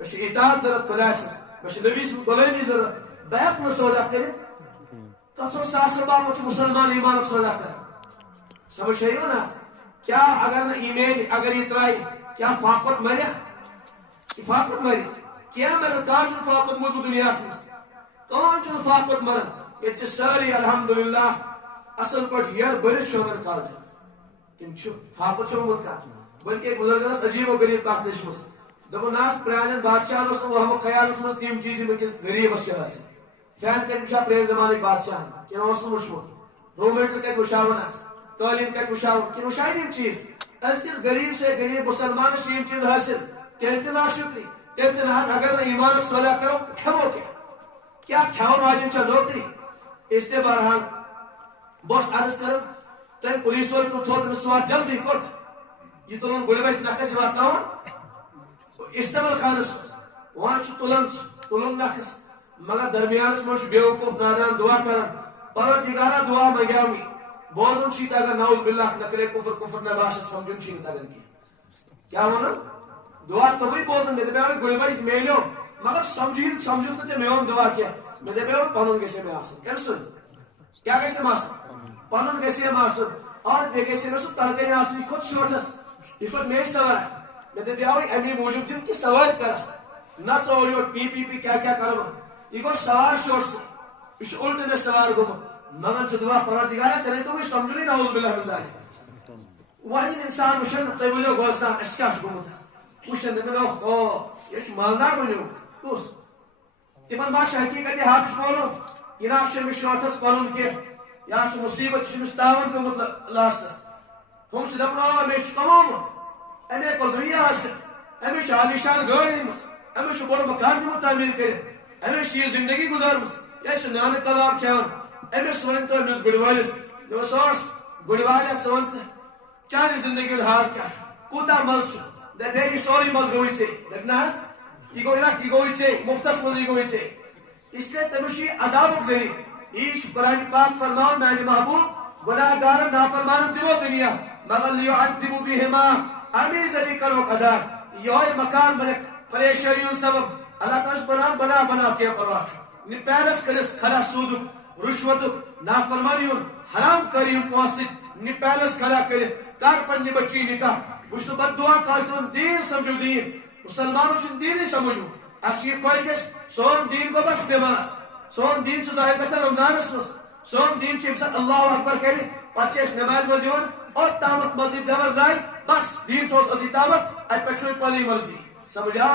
مجھے اطاعت ضرورت خدا سے مجھے نبی سے غلامی ضرورت بیعت میں سودا کرے کسو ساس باپ مسلمان ایمان سودا کر سمجھ رہی ہو نا کیا اگر نہ ای میل اگر یہ ترائی کیا فاقت مریا فاقت مری کیا میرے کاش فاقت مر دنیا سے کون چھ فاقت مرن یہ ساری الحمدللہ اصل پٹ یہ برس شوگر کالج تم فاقت شومت کا بلکہ بزرگس عجیب و غریب کت نشمس دپناس پران بادشاہ وہ خیال مز تم چیز غریبس فین کر پرین زمانے بادشاہ کن وچمت رومیٹر کت وشاون تعلیم کت وشاون کن وشائن یم چیز کس غریب سے غریب مسلمان یم چیز حاصل تیل تہ نا شکری تیل تہ اگر نہ ایمان سودا کرو کھمو کیا کھاؤ واجن چھ نوکری اس سے بہرحال بس عرض کر تم پولیس وول کو تھوت سوار جلدی کت یہ تلن گلے بچ نکس واتناون استعمال خانس وہاں تلن نکس مگر درمیانس مجھ بیوقوف نادان دعا کرن پروردگارا دعا منگاوی بوزن چیت اگر نعوذ باللہ نکرے کفر نہ باشد سمجھن چھ تگن کی کیا ہونا دعا تبھی بوزن میں دپیا گلے بچ میلو مگر سمجھن تو میون دعا کیا میں دپیا پنن گسے میں آسن کیا سن کیا گسے ماسن پنن گسے ماسن اور دیکھے سے سو تلکنے آسن خود شوٹس یہ خود میں سوار میں دپیا امی موجود تم کہ سوار کرس نہ ژور پی کیا کرو یہ گو سوار شوٹ سے یہ الٹ میں سوار گم مگر چھ دعا پروردگارا چلے تو سمجھنی نعوذ باللہ من ذالک وہی انسان وشن تو بولو گورسان اس کیا گمت وشن دپیا یہ مالدار بنو کس تمن باش حقیقت حق بولو یہ نہ شوٹس پنن کی یا مصیبت تاون گمت لاسس ہم دپان مے کمومت امے کو دنیا حاصل امے عالیشان گاڑی مس امے بڑ مکان دمت تعمیر کر امے یہ زندگی گزارمس یہ نان کباب کھان امس ون تو امس گڑوالس دس گڑوالس ون چانہ زندگی ہند حال کیا کوتا مز دپے یہ سوری مز گوئی ے دپنا یہ گوئی ے مفتس مز یہ گوئی ے اس لیے تمس یہ عذابک ذریعہ یہ قرآن پاک فرمان میانہ محبوب گناہ گار نافرمان دمو دنیا مگر لیعذبوا بہما امی ذریعہ کرو عذاب یہ مکان بنک پریشانیوں سبب اللہ تعالیٰ بنا کیا پرواہ پیرس کلس کھلا سود رشوت نافرمانی حرام کری پونسک پیرس کھلا کر کر پنہ بچی نکاح وچ بد دعا کاشتن دین سمجھو دین مسلمانوں دین سمجھو اچھا یہ کوئی گس سون دین کو بس نماز سون دین ظاہر گژھان رمضانس مز سون دین اللہ اکبر کر پتہ نماز مز اور تامت مزید زبر زائ بس دین ادی تامت ات پہ پنی مرضی سمجھا